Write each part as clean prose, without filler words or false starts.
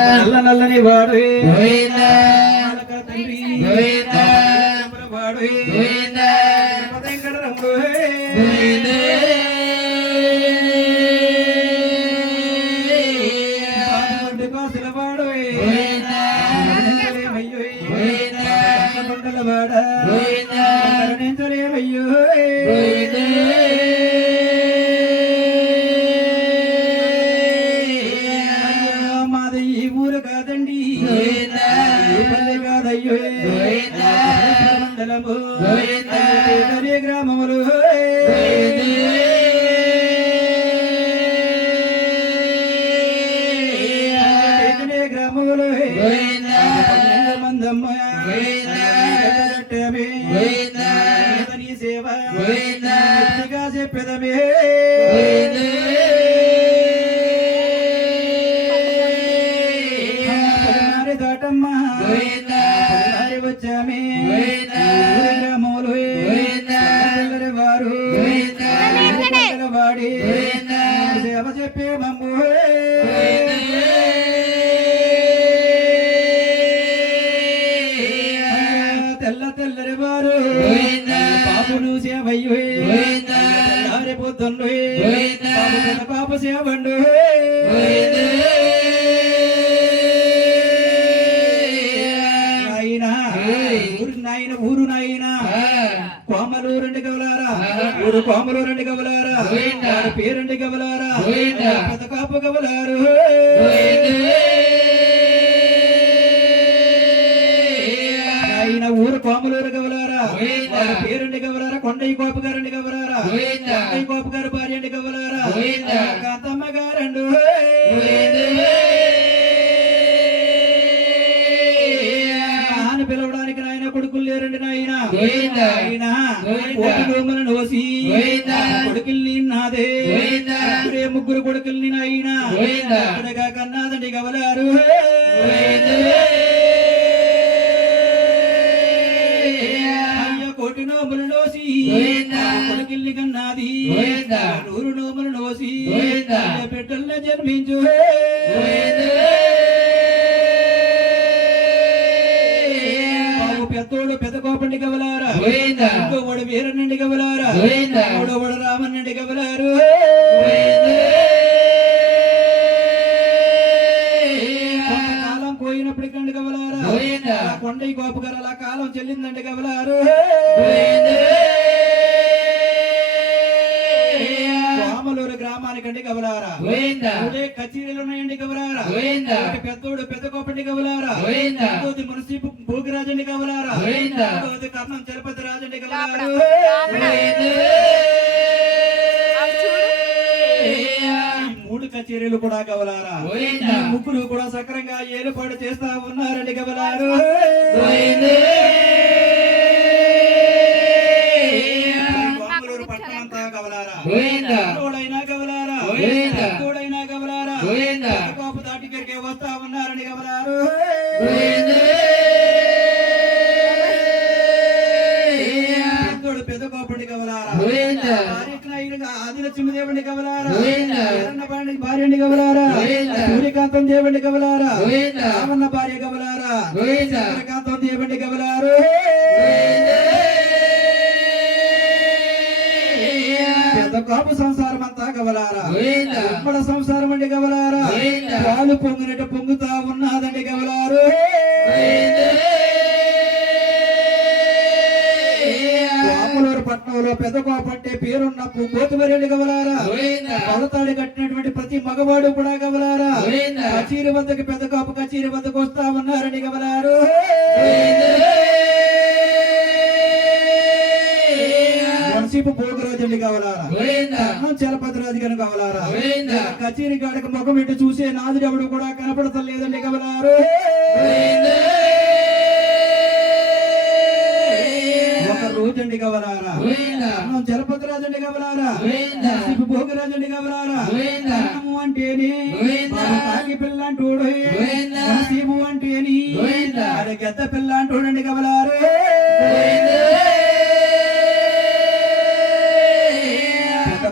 నల్ల నల్లని వాడు గోవిందా తండ్రి గోవిందా వాడు గోవిందా వెంకటరమణుడు గోవిందా కాసులవాడు గోవిందా గోవిందా కొండలవాడ గోవిందా కరుణించలేవయ్యో గోవిందా మాది ఈ ఊరు కాదండి గోవిందా ఈ పల్లె కాదయ్యో గోవిందా మండలము గోవిందా గ్రామములు గ్రామములు గోవిందా మందమ్మ గోవిందా గోవిందా సేవ గోవిందా చెప్పేదమే దాటమ్మ గోవిందా వచ్చామే గోవిందా గ్రామములు గోవిందా వారు గోవిందా వాడి గోవిందా సేవ చెప్పే మమ్ము తెల్ల తెల్లరి వారు గోవిందా పాపును సేవయ్యు గోవిందా పొద్దున్ను గోవిందా పాప సేవండు నాయన ఊరు నాయన కోమలూరండి గవలారా ఊరు కోమలూరండి గవలారా వాడి పేరండి గవలారా పెద్ద కాపు గవలారు నాయన ఊరు కోమలూరు గవలారా వాడి పేరండి గవలారా కొండయ్య కోప గారండి గవలారా కొండయ్య కోప గారు భార్య అండి గవలారా కాంతమ్మ గారండు అని పిలవడానికి నాయన కొడుకులు లేరండి నాయన నోసి కొడుకుల్ని నాదే ముగ్గురు కొడుకుల్ని నాయన కన్నాదండి గవలారు కోటి నోములు నోసి కొడుకుల్ని కన్నాది నూరు నోములు నోసి బిడ్డల్లో జన్మించు పెద్దోడు పెద్ద కోపండి గవలారా ఇంకోడు వీరనండి గవలారా మూడోడు రామన్నండి గవలారు కాలం పోయినప్పటికండి గవలారా కొండయ్య కోప గారు అలా కాలం చెల్లిందండి గవలారు కోమలూరు గ్రామానికండి గవలారా కచేరీలు ఉన్నాయండి గవలారా పెద్దోడు పెద్ద కోపండి గవలారా మున్సిపు భోగిరాజండి గవలారా కర్ణం తిరుపతి రాజండి గవలారు మూడు కచేరీలు కూడా గవలారా ముగ్గురు కూడా సక్రంగా ఏర్పాటు చేస్తా ఉన్నారండి గవలారు కోమలూరు పట్టణంతా గవలారా తోడైనా గవలారా తోడైనా గవలారా కోప దాటికరికి వస్తా ఉన్నారని గవలారు పెద్దోడు పెద్ద కోపండి గవలారా ఆదిలక్ష్మి దేవుడి గవలారా భార్య అండి గవలారా సూర్యకాంతం దేవుడి గవలారా రామన్న భార్య గవలారా సూర్యకాంతం దేవుడి గవలారు పెద్ద కాపు సంసారం అంతా గవలారా ఉమ్మడ సంసారం అండి గవలారా పాలు పొంగినట్టు పొంగుతా ఉన్నదండి గవలారు కోమలూరు పట్టణంలో పెద్ద కోపంటే పేరున్న కోతుమరెడ్డి గవలారా పలతాడి కట్టినటువంటి ప్రతి మగవాడు కూడా గవలారా కచేరి వద్దకు పెద్ద కాపు కచేరి వద్దకు వస్తా ఉన్నారని గవలారు మున్సిపు భోగరాజండి గవలారా చలపతి రాజు గారు గవలారా కచేరి గాడికి ముఖం ఇటు చూసే నాదుడు ఎవడు కూడా కనపడతలేదండి గవలారు ఒక రోజండి గవలారా చలపతి రాజండి గవలారా భోగరాజండి గవలారా అంటేని తాగి పిల్ల అంటూడు శివు అంటేని గద్ద పిల్ల అంటూడండి గవలారు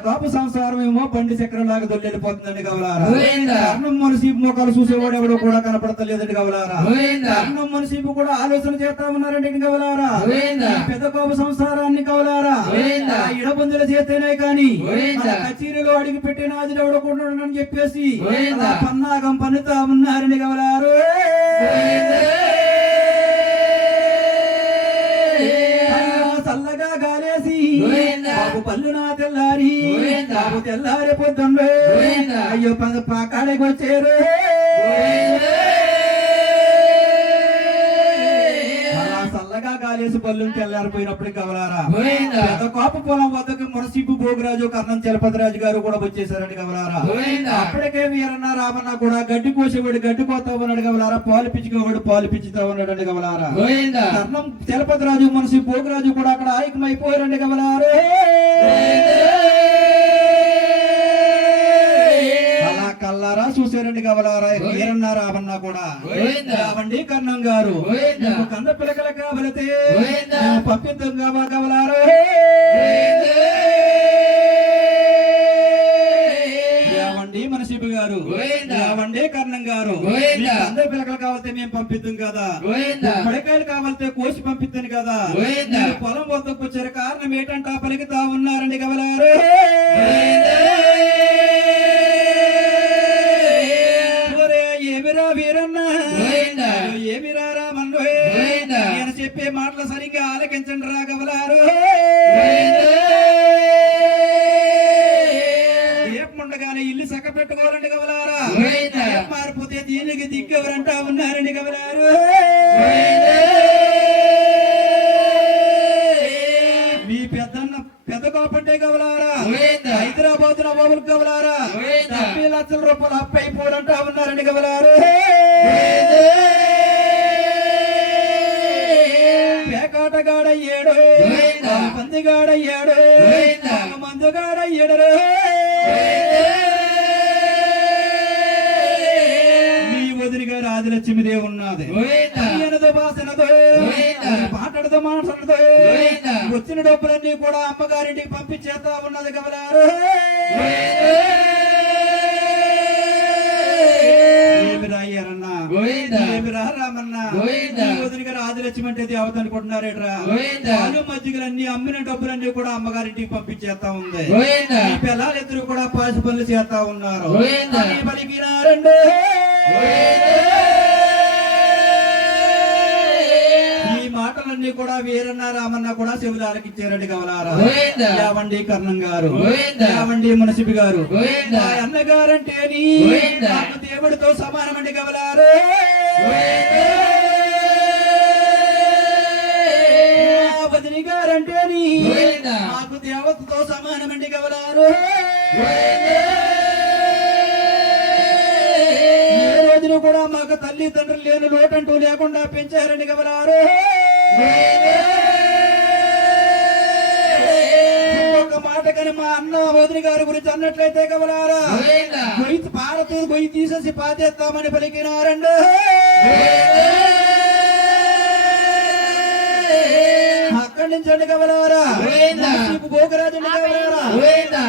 కాపు సంసారం ఏమో బండి చక్రంలాగా దొల్లెళ్ళిపోతుందండి గవలారా గోవిందా. కర్ణం మనసీపు మొక్కలు చూసేవాడు ఎవడో కూడా కనపడతలేదండి గవలారా గోవిందా. కర్ణం మనసీపు కూడా ఆలోచన చేస్తా ఉన్నారండి గవలారా గోవిందా. ఈ పెద్ద కోప సంసారాన్ని గవలారా గోవిందా. ఇడబందులు చేస్తేనే కాని గోవిందా. మన కచేరీలో అడిగి పెట్టిన ఆదిలో ఎవడో కూడా అని చెప్పేసి గోవిందా. అలా పన్నాగం పన్నుతా ఉన్నారని గవలారు చల్లగా గాలేసి గోవిందా. బాబు పళ్ళు నా తెల్లారి గోవిందా. బాబు తెల్లారి పొద్దుండే గోవిందా. అయ్యో పాకాడికి వచ్చారు అలా చల్లగా గాలేసి పళ్ళు తెల్లారిపోయినప్పుడు గవలారా గోవిందా. పెద్ద కోప పొలం వద్దకు మునసిబ్బు భోగరాజు కర్ణం చలపతిరాజు గారు కూడా వచ్చేసారండి గవలారా గోవిందా. అప్పటికే వీరన్న రామన్న కూడా గడ్డి కోసేవాడు గడ్డి కోతా ఉన్నాడు గవలారా పాలు పిచ్చుకోవాడు పాలు పిచ్చుతా ఉన్నాడు గవలారా గోవిందా. కర్ణం చలపతిరాజు మనసి భోగరాజు కూడా అక్కడ ఐక్యమైపోయారండి గవలారే అలా కల్లారా చూసారండి గవలారా వీరన్న రామన్న కూడా గోవిందా. రావండి కర్ణం గారు గోవిందా. నువ్వు కంద పిలకల కాబలితే గోవిందా. పంపిద్దాం గవలారా యావండి మనసిబు గారు గోవిందా. యావండి కర్ణం గారు గోవిందా. మీకు అందరు పిలకలు కావాలంటే మేము పంపిద్దాం కదా గోవిందా. పడకాయలు కావాలంటే కోసి పంపిస్తాను కదా గోవిందా. మీరు పొలం వద్దకు వచ్చారు కారణం ఏంటంటే పలికితా ఉన్నారండి గవలారు ఒరే ఏమిరా వీరన్న గోవిందా. ఏమిరా రామన్ను గోవిందా. నేను చెప్పే మాటలు సరిగ్గా ఆలకించండి రా గవలారు ఉండగానే ఇల్లు చక్క పెట్టుకోవాలండి గవలారా గోవిందా. మారిపోతే దీనికి దిగ్గెవరంటా ఉన్నారండి గవలారు మీ పెద్ద కోపంటే గవలారా గోవిందా. హైదరాబాద్ నవాబులు గవలారా గోవిందా. 70 లక్షల రూపాయలు అప్పు అయిపోరంటా ఉన్నారండి గవలారు పేకాటగాడ అయ్యాడు గోవిందా. పందిగాడ అయ్యాడు గోవిందా. మందుగాడ అయ్యాడు మీ వదిలి గారు ఆదిలక్ష్మిదే ఉన్నది గోవిందా. ఈయనదో బాసనదో గోవిందా. మాట్లాడదో మాట్లాడదో గోవిందా. వచ్చిన డబ్బులన్నీ కూడా అమ్మగారింటికి పంపించేస్తా ఉన్నది గవలారు ఏమి రాయ్యారన్నా గోవిందా. ఏమి రా రామన్నా గోవిందా. మీ వదిలి గారు ఆదిలక్ష్మి అంటే దేవత అనుకుంటున్నారేట్రా గోవిందా. పాలు మజ్జిగలన్నీ అమ్మిన డబ్బులన్నీ కూడా అమ్మగారింటికి పంపించేస్తా ఉంది గోవిందా. ఈ పిల్లలిద్దరూ కూడా పాసి పనులు చేస్తా ఉన్నారు గోవిందా. అని పలికినారండి ఈ మాటలన్నీ కూడా వీరన్న రామన్న కూడా చెవులు ఆలకించారండి గవలారా గోవిందా. యావండి కర్ణం గారు గోవిందా. యావండి మునసిబి గారు గోవిందా. మా అన్నగారంటే గోవిందా. నాకు దేవుడితో సమానమండి గవలారు వదిలి గారంటే గోవిందా. నాకు దేవతతో సమానమండి గవలారు ఏ రోజున కూడా మాకు తల్లి తండ్రులు లేని లోటంటూ లేకుండా పెంచారండి గవలారు ఒక మాట కానీ మా అన్న వదిలి గారి గురించి అన్నట్లయితే గవలారా గోవిందా. గొయ్యి తీసేసి పాతేస్తామని పలికినారండి అక్కడి నుంచి అండి గవలారా గోవిందా. భోగరాజు గవలారా గోవిందా.